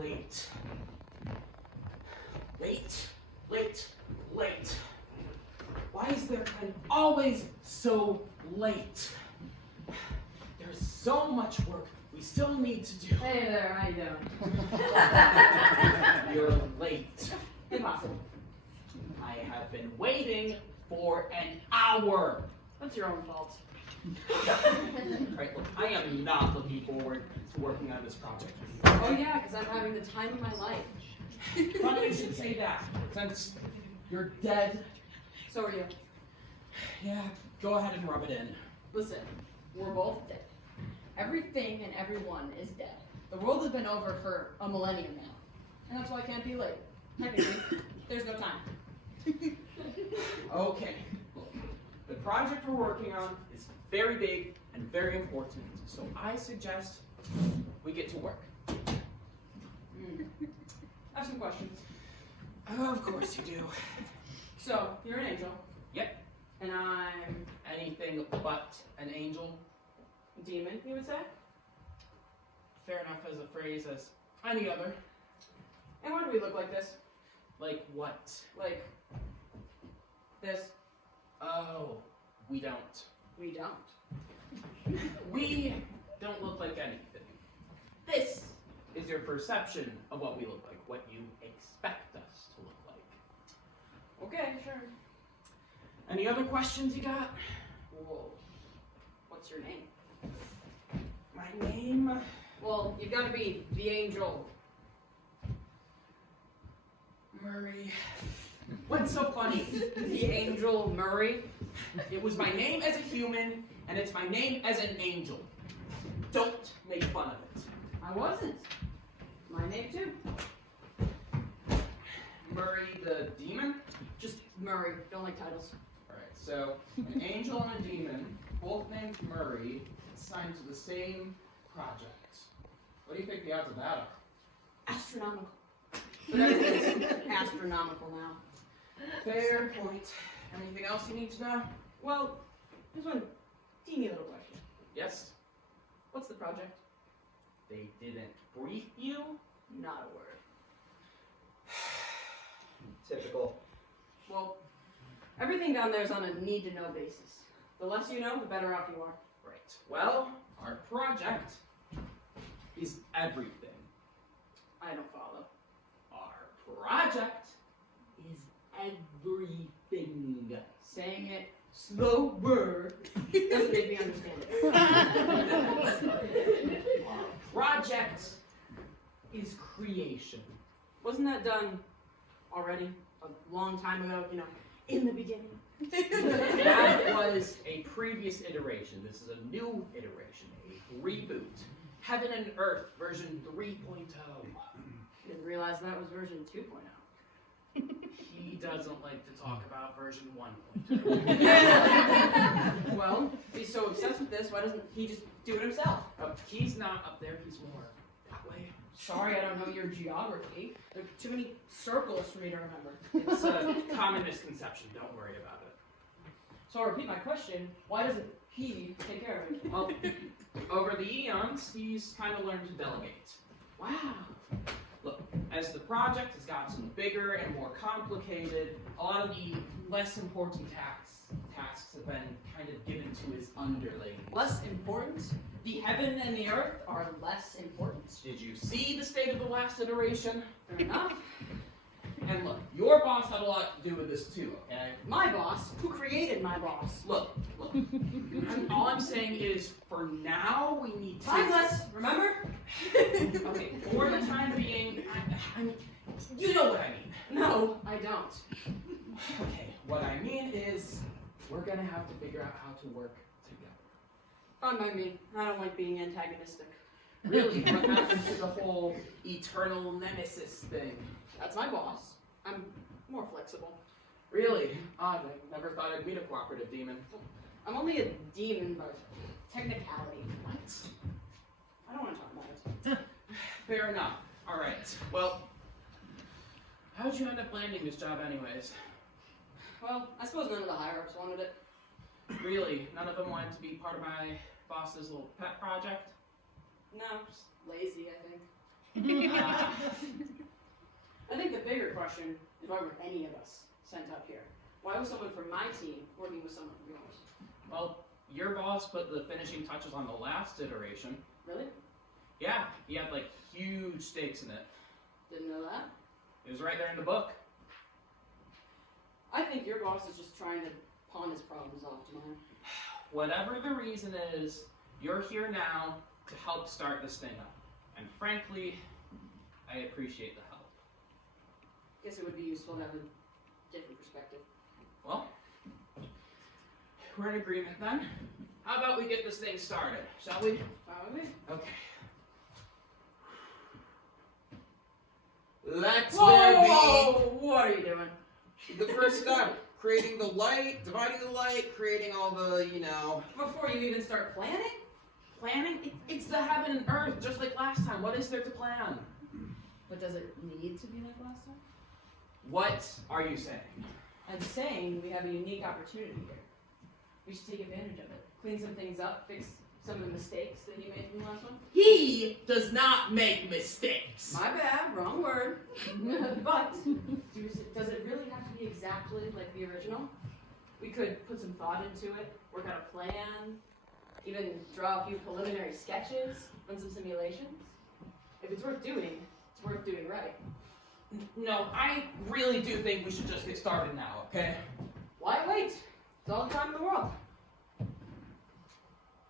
late. Late, late, late. Why is their friend always so late? There's so much work we still need to do. Hey there, how you doing? You're late. Impossible. I have been waiting for an hour. That's your own fault. Right, look, I am not looking forward to working on this project. Oh yeah, because I'm having the time of my life. Funny you should say that, since you're dead. So are you. Yeah, go ahead and rub it in. Listen, we're both dead. Everything and everyone is dead. The world has been over for a millennium now. And that's why I can't be late. Technically, there's no time. Okay, look, the project we're working on is very big and very important, so I suggest we get to work. I have some questions. Of course you do. So, you're an angel. Yep. And I'm Anything but an angel. a demon, you would say? Fair enough as a phrase as any other. And why do we look like this? Like what? Like this? Oh, we don't. We don't. We don't look like anything. This is your perception of what we look like, what you expect us to look like. Okay, sure. Any other questions you got? Whoa. What's your name? My name? Well, you've got to be the angel. Murray. What's so funny? The angel Murray? It was my name as a human, and it's my name as an angel. Don't make fun of it. I wasn't. My name too. Murray the demon? Just Murray. Don't like titles. Alright, so an angel and a demon, both named Murray, assigned to the same project. What do you think the odds of that are? Astronomical. But everything's astronomical now. Fair point. Anything else you need to know? Well, there's one teeny little question. Yes? What's the project? They didn't brief you? Not a word. Typical. Well, everything down there is on a need-to-know basis. The less you know, the better off you are. Right. Well, our project is everything. I don't follow. Our project is everything. Saying it slower doesn't make me understand it. Our project is creation. Wasn't that done already? A long time ago, you know, in the beginning? That was a previous iteration. This is a new iteration, a reboot. Heaven and Earth version 3.0. Didn't realize that was version 2.0. He doesn't like to talk about version 1.0. Well, if he's so obsessed with this, why doesn't he just do it himself? He's not up there, he's more that way. Sorry, I don't know your geography. There are too many circles for me to remember. It's a common misconception, don't worry about it. So I'll repeat my question, why doesn't he take care of it? Well, over the eons, he's kind of learned to delegate. Wow. Look, as the project has gotten bigger and more complicated, a lot of the less important tasks have been kind of given to his underlings. Less important? The heaven and the earth are less important. Did you see the state of the last iteration? Fair enough. And look, your boss had a lot to do with this too, okay? My boss? Who created my boss? Look. All I'm saying is, for now, we need to... Timeless, remember? Okay, for the time being, you know what I mean. No, I don't. Okay, what I mean is, we're gonna have to figure out how to work together. Fine by me. I don't like being antagonistic. Really, what happens to the whole eternal nemesis thing? That's my boss. I'm more flexible. Really? Odd, I never thought I'd meet a cooperative demon. I'm only a demon by technicality. What? I don't want to talk about it. Fair enough. Alright, well, how'd you end up landing this job anyways? Well, I suppose none of the higher-ups wanted it. Really? None of them wanted to be part of my boss's little pet project? No, just lazy, I think. I think the bigger question is why were any of us sent up here? Why was someone from my team working with someone from yours? Well, your boss put the finishing touches on the last iteration. Really? Yeah, he had like huge stakes in it. Didn't know that. It was right there in the book. I think your boss is just trying to pawn his problems off to mine. Whatever the reason is, you're here now to help start this thing up. And frankly, I appreciate the help. Guess it would be useful to have a different perspective. Well, we're in agreement then. How about we get this thing started, shall we? Follow me? Okay. Let Whoa, there whoa, what are you doing? be the first step. Creating the light, dividing the light, creating all the, Before you even start planning? Planning? It's the heaven and earth, just like last time. What is there to plan? But does it need to be like last time? What are you saying? I'm saying we have a unique opportunity here. We should take advantage of it. Clean some things up, fix some of the mistakes that you made from the last one. He does not make mistakes. My bad, wrong word. But does it really have to be exactly like the original? We could put some thought into it, work out a plan, even draw a few preliminary sketches, run some simulations. If it's worth doing, it's worth doing right. No, I really do think we should just get started now, okay? Why wait? It's all the time in the world.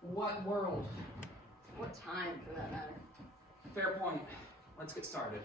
What world? What time, for that matter? Fair point. Let's get started.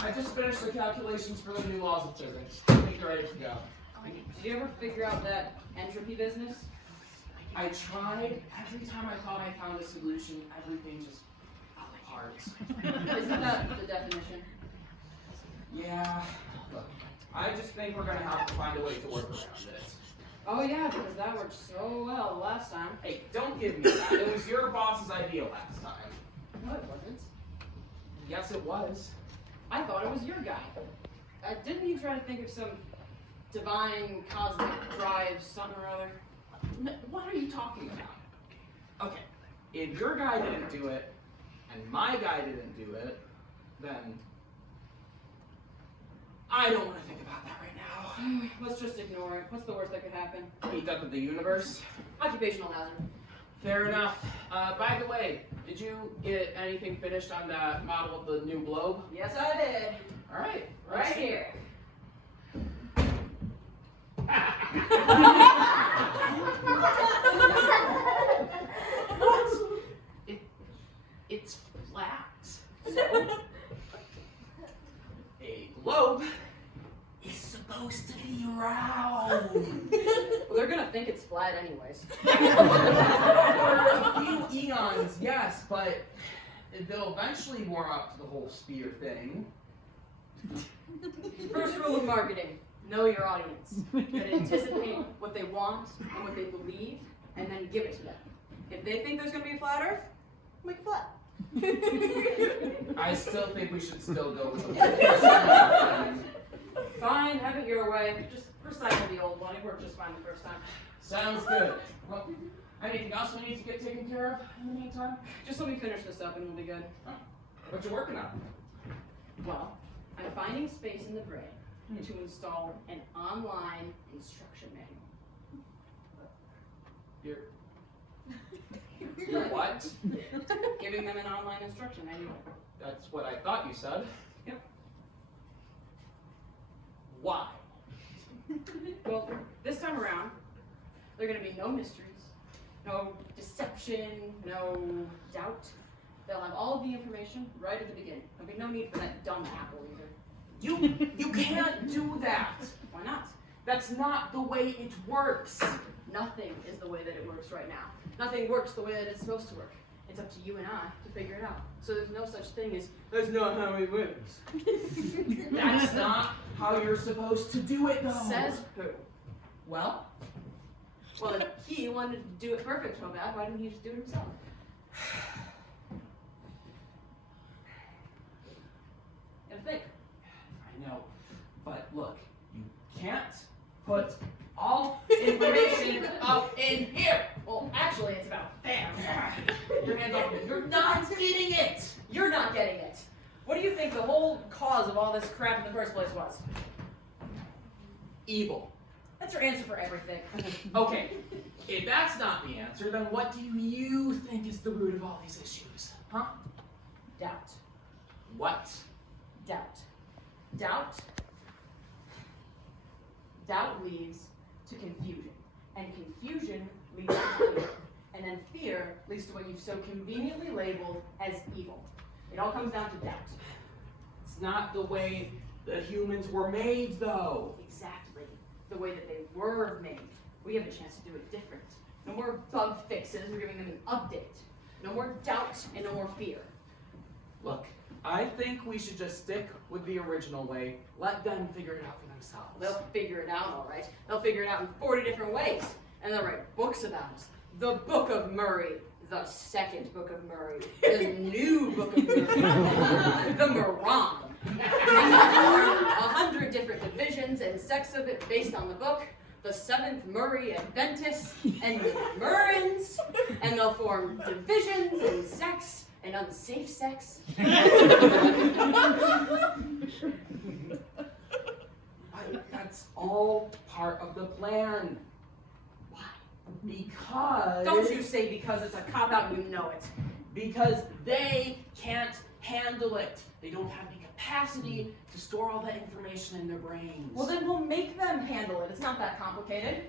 I just finished the calculations for the new laws of physics. I think you're ready to go. Did you ever figure out that entropy business? I tried. Every time I thought I found a solution, everything just fell apart. Isn't that the definition? Yeah. Look, I just think we're gonna have to find a way to work around it. Oh yeah, because that worked so well last time. Hey, don't give me that. It was your boss's idea last time. No, it wasn't. Yes, it was. I thought it was your guy. Didn't you try to think of some divine cosmic drive, something or other? What are you talking about? Okay, if your guy didn't do it, and my guy didn't do it, then I don't want to think about that right now. Let's just ignore it. What's the worst that could happen? Heat up of the universe. Occupational hazard. Fair enough. By the way, did you get anything finished on that model of the new globe? Yes, I did. All right. Right here. What? It's flat. So, a globe is supposed to be round. Well, they're gonna think it's flat anyways. For a few eons, yes, but they'll eventually warm up to the whole sphere thing. First rule of marketing, know your audience. And anticipate what they want and what they believe, and then give it to them. If they think there's going to be a flat earth, make it flat. I still think we should still go with the Fine, have it your way. Just recycle the old one. It worked just fine the first time. Sounds good. Well, anything else we need to get taken care of in the meantime? Just let me finish this up and we'll be good. What you working on? Well, I'm finding space in the brain to install an online instruction manual. You're what? Giving them an online instruction manual. That's what I thought you said. Yep. Why? Well, this time around, there are going to be no mysteries, no deception, no doubt. They'll have all of the information right at the beginning. There'll be no need for that dumb apple either. You can't do that. Why not? That's not the way it works. Nothing is the way that it works right now. Nothing works the way that it's supposed to work. It's up to you and I to figure it out. So there's no such thing as, that's not how it works. That's not how you're supposed to do it, though. Says who? Well, Well, if he wanted to do it perfect so bad, why didn't he just do it himself? And think. I know, but look, you can't put all information up in here. Well, actually, it's about there. Your hands off it. You're not getting it. You're not getting it. What do you think the whole cause of all this crap in the first place was? Evil. That's your answer for everything. Okay, if that's not the answer, then what do you think is the root of all these issues? Huh? Doubt. What? Doubt. Doubt. Doubt leads to confusion. And confusion leads to fear. And then fear leads to what you've so conveniently labeled as evil. It all comes down to doubt. It's not the way the humans were made, though. Exactly. The way that they were made. We have a chance to do it different. No more bug fixes, we're giving them an update. No more doubt and no more fear. Look, I think we should just stick with the original way. Let them figure it out for themselves. They'll figure it out, all right. They'll figure it out in 40 different ways. And they'll write books about us. The Book of Murray. The second Book of Murray. The new Book of Murray. The Moran. 100 different divisions and sects of it based on the book. The 7th Murray Adventists and the Murrans. And they'll form divisions and sects and unsafe sex. That's all part of the plan. Why? Because... Don't you say because it's a cop-out and you know it. Because they can't handle it. They don't have the capacity to store all that information in their brains. Well, then we'll make them handle it. It's not that complicated.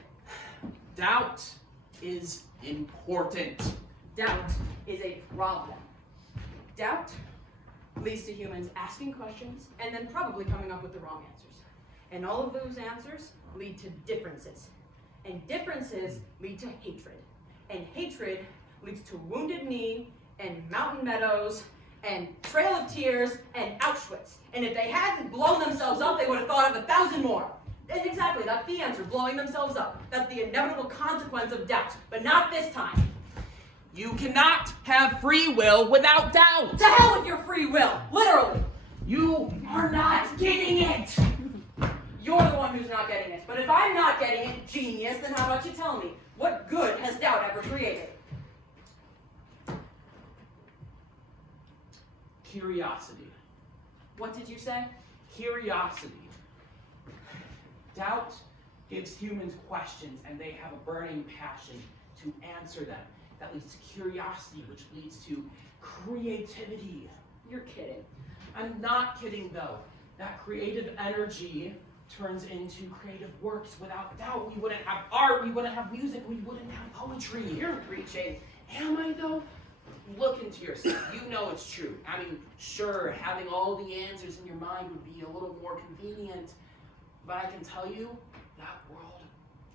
Doubt is important. Doubt is a problem. Doubt leads to humans asking questions and then probably coming up with the wrong answers. And all of those answers lead to differences. And differences lead to hatred. And hatred leads to Wounded Knee and Mountain Meadows and Trail of Tears and Auschwitz. And if they hadn't blown themselves up, they would have thought of 1,000 more. And exactly, that's the answer, blowing themselves up. That's the inevitable consequence of doubt, but not this time. You cannot have free will without doubt. To hell with your free will, literally. You are not getting it. You're the one who's not getting it. But if I'm not getting it, genius, then how about you tell me? What good has doubt ever created? Curiosity. What did you say? Curiosity. Doubt gives humans questions and they have a burning passion to answer them. That leads to curiosity, which leads to creativity. You're kidding. I'm not kidding though. That creative energy turns into creative works. Without doubt, we wouldn't have art, we wouldn't have music, we wouldn't have poetry. You're preaching. Am I though? Look into yourself. You know it's true. I mean, sure, having all the answers in your mind would be a little more convenient, but I can tell you, that world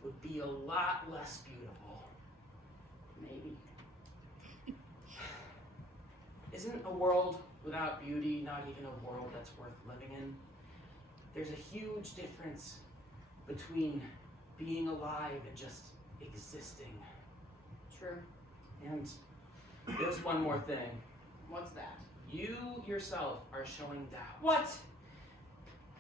would be a lot less beautiful. Maybe. Isn't a world without beauty not even a world that's worth living in? There's a huge difference between being alive and just existing. True. And there's one more thing. What's that? You yourself are showing doubt. What?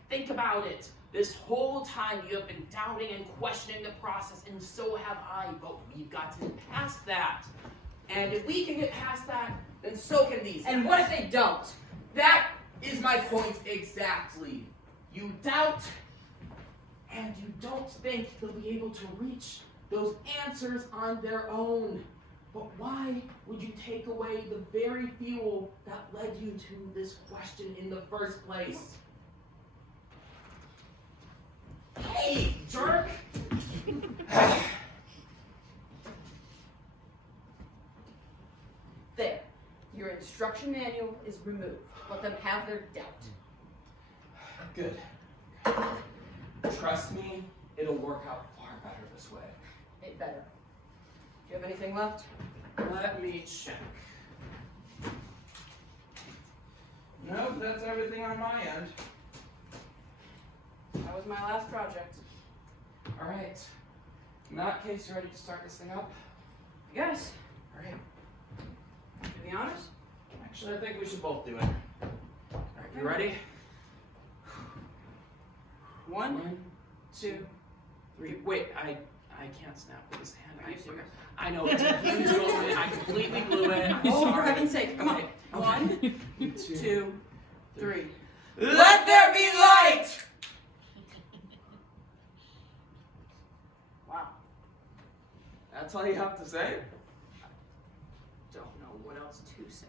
Think about it. This whole time you have been doubting and questioning the process, and so have I, but we've got to get past that. And if we can get past that, then so can these. And what if they don't? That is my point exactly. You doubt, and you don't think they'll be able to reach those answers on their own. But why would you take away the very fuel that led you to this question in the first place? Hey, jerk! There. Your instruction manual is removed. Let them have their doubt. Good. Trust me, it'll work out far better this way. It better. Do you have anything left? Let me check. that's everything on my end. That was my last project. All right. In that case, you ready to start this thing up? Yes. All right. To be honest. Actually, I think we should both do it. All right, you ready? 1, 2, 3. Wait, I can't snap with this hand. Are you serious? I know, it's a huge moment. I completely blew it. I'm Oh, for sorry. heaven's sake, come on. Okay. 1, 2, 2, 3. Let there be light! Wow. That's all you have to say? Don't know what else to say.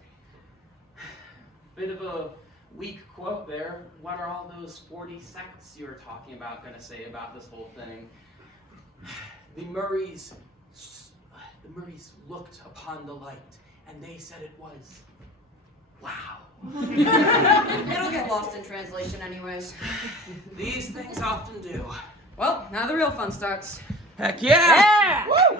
Bit of a weak quote there. What are all those 40 seconds you were talking about going to say about this whole thing? The Murrays looked upon the light, and they said it was wow. It'll get lost in translation anyways. These things often do. Well, now the real fun starts. Heck yeah! Yeah! Woo!